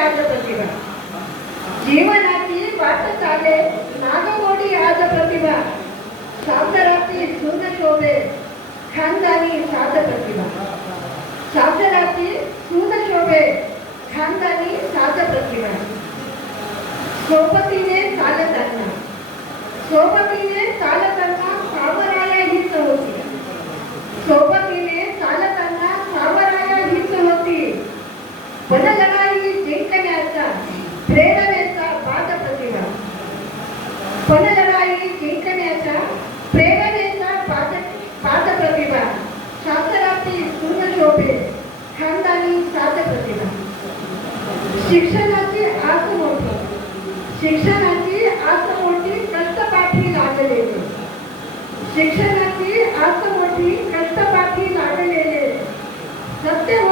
आज प्रतिभा, जीवनाची वाट चाले नागमोडी आज प्रतिभा, सासराची सून शोभे खानदानी साध प्रतिभा, सासराची सून शोभे खानदानी साध प्रतिभा, सोबतीने चालताना सावराया हीच होती, सोबतीने चालताना सावराया हीच होती, पणलढाई जिंकण्याचा प्रेरणेचा पाद प्रतिभा, पणलढाई जिंकण्याचा प्रेरणेचा पाद प्रतिभा, सासराची सून शोभे खानदानी साध प्रतिभा, शिक्षणाची आस मोठी, शिक्षणाची आस मोठी कष्टपाठी लागलेले, शिक्षणाची आस मोठी कष्टपाठी लागलेले, सत्य